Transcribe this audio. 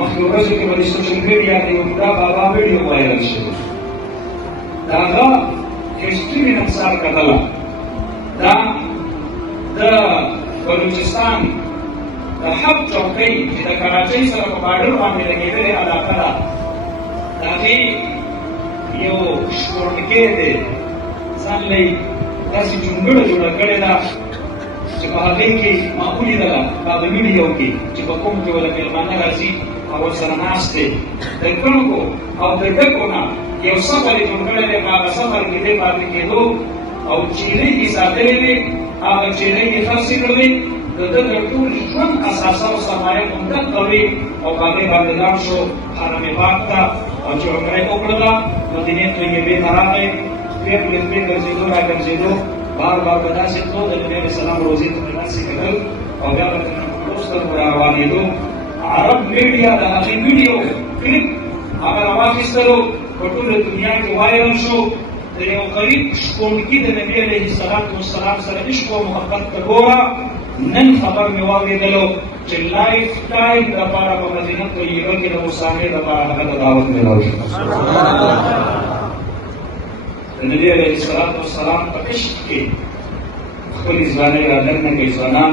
مخکې ورځو کې به د سوشل میډیا د یو بوډا بابا ویډیو وایرل شوی د هغه هسټري مې نمسار کتله دا د بلوچستان د حق چوکۍ چې د کراچۍ سره په باډر باندې لګېدلې علاقه ده د هغې یو شپوړنکی دی ځان له یې داسې جونګړه جوړه کړې ده چې په هغې کې ما ولیدله په هغه ویډیو کې چې په کوم کې ورله مېلمانه راځي او ورسره ناست دی د کڼکو او د ډکو نه یو سفر یې جوړ کړی دی په هغه سفر کې دی پاتې کېدو او چینۍ یې ساتلې وې هغه چینۍ یې خرڅې کړلې د ده د ټول ژوند اساسه او سرمایه همدلته وې او په هغې باندې لاړ شو حرم پاک ته او چې عمره یې وکړله مدینې طیبې ته راغی خپې پرې خپې ګرځېدو را ګرځېدو بار بار به داسې تلو د نبي علیه السلام روضې ته مې داسې کتل او بیا به سترګو را روانېدو عرب میډیا د هغې ویډیو کلیپ هغه راواخیستلو په ټوله دنیا کې وایرل شو د یو غریب شپونکي د نبي علیه السلام سره عشق او محبت ته ګوره نن خبر مې واورېدلو چې لایف ټایم دپاره په مدینه طیبه کې د مسافر دپاره هغه ته دعوت میلاو شو د نبي علیه السلام په عشق کې خپلې ځوانۍ را دننه کوي ځوانان